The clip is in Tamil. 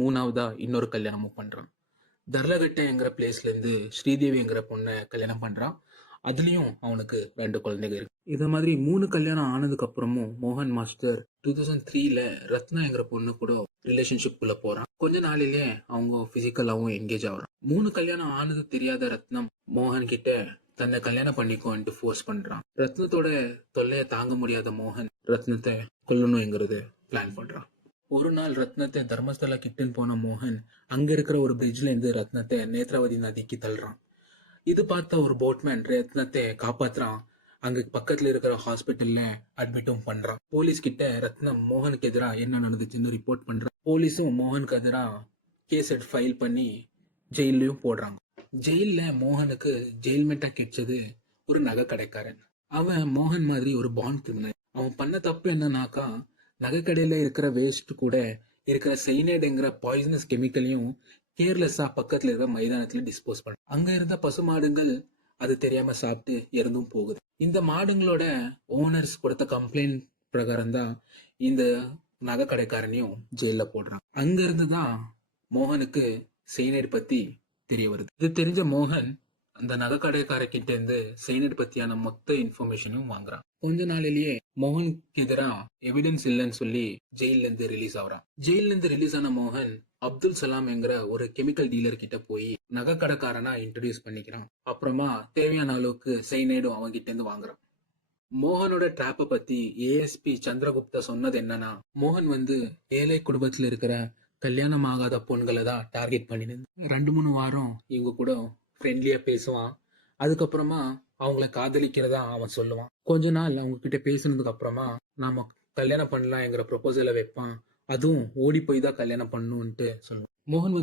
மூணாவதா இன்னொரு கல்யாணமும் பண்றான். தர்லகட்டைங்கிற பிளேஸ்லேருந்து ஸ்ரீதேவிங்கிற பொண்ணை கல்யாணம் பண்றான். அதுலயும் அவனுக்கு 2 குழந்தைங்க இருக்கு. இத மாதிரி 3 கல்யாணம் ஆனதுக்கு அப்புறமும் மோகன் மாஸ்டர் 2003ல ரத்னாங்கிற பொண்ணு கூட ரிலேஷன்ஷிப் குள்ள போறான். கொஞ்ச நாளிலே அவங்க பிசிக்கலாவும் என்கேஜ் ஆகுறான். 3 கல்யாணம் ஆனது தெரியாத ரத்னம் மோகன் கிட்ட தன்னை கல்யாணம் பண்ணிக்கோன்ட்டு ஃபோர்ஸ் பண்றான். ரத்னத்தோட தொல்லையை தாங்க முடியாத மோகன் ரத்னத்தை கொல்லணுங்கிறது பிளான் பண்றான். ஒரு நாள் ரத்னத்தை தர்மஸ்தலா கிட்டுன்னு போன மோகன் அங்க இருக்கிற ஒரு பிரிட்ஜ்ல இருந்து ரத்னத்தை நேத்ராவதி நதிக்கு தள்ளுறான். இது பார்த்த ஒரு போட்மேன் ரத்னத்தை காப்பாத்துறான். அங்க பக்கத்துல இருக்கிற ஹாஸ்பிட்டல்ல அட்மிட்டும் பண்றான். போலீஸ் கிட்ட ரத்னம் மோகனுக்கு எதிராக என்ன நடந்துச்சுன்னு ரிப்போர்ட் பண்றான். போலீஸும் மோகனுக்கு எதிராக கேஸ் ஃபைல் பண்ணி ஜெயிலையும் போடுறாங்க. ஜெயில மோகனுக்கு ஜெயில்மேட்டா கிடைச்சது ஒரு நகை கடைக்காரன். அவன் மோகன் மாதிரி ஒரு பாண்ட் கிரிமினல். அவன் பண்ண தப்பு என்னன்னாக்கா, நகை கடையில இருக்கிற வேஸ்ட் கூட இருக்கிற சைனைடுங்கிற பாய்சனஸ் கெமிக்கலையும் கேர்லெஸ்ஸா பக்கத்துல இருக்கிற மைதானத்துல டிஸ்போஸ் பண்ண. அங்க இருந்த பசு மாடுங்கள் அது தெரியாம சாப்பிட்டு இறந்தும் போகுது. இந்த மாடுங்களோட ஓனர்ஸ் கொடுத்த கம்ப்ளைண்ட் பிரகாரம் தான் இந்த நகை கடைக்காரனையும் ஜெயில போடுறான். அங்க இருந்துதான் மோகனுக்கு சைனைடு பத்தி தெரிய வருது. இது தெரிஞ்ச மோகன் அந்த நகை கடைக்காரர்கிட்ட இருந்து சைனைடு பத்தியான மொத்த இன்ஃபர்மேஷனும் வாங்குறான். கொஞ்ச நாளிலேயே மோகனுக்கு எதிராக எவிடன்ஸ் இல்லைன்னு சொல்லி ஜெயில இருந்து ரிலீஸ் ஆகுறான். ஜெயில இருந்து ரிலீஸ் ஆன மோகன் அப்துல் சலாம் என்கிற ஒரு கெமிக்கல் டீலர் கிட்ட போய் நகை கடைக்காரனா இன்ட்ரடியூஸ் பண்ணிக்கிறான். அப்புறமா தேவையான அளவுக்கு சைனைடும் அவங்க கிட்ட இருந்து வாங்குறான். மோகனோட டிராப்பை பத்தி ஏஎஸ்பி சந்திரகுப்தா சொன்னது என்னன்னா, மோகன் ஏழை குடும்பத்துல இருக்கிற கல்யாணம் ஆகாத பொண்களை தான் டார்கெட் பண்ணினது. 2-3 வாரம் இவங்க கூட ஃப்ரெண்ட்லியா பேசுவான். அதுக்கப்புறமா அவங்கள காதலிக்கிறதா அவன் சொல்லுவான். கொஞ்ச நாள் அவங்க கிட்ட பேசுனதுக்கு அப்புறமா நாம கல்யாணம் பண்ணலாம்ங்கிற ப்ரொபோசலை வைப்பான். அதுவும் ஓடி போய் தான் கல்யாணம் பண்ணணும்ட்டு சொல்லுவான். மோகன்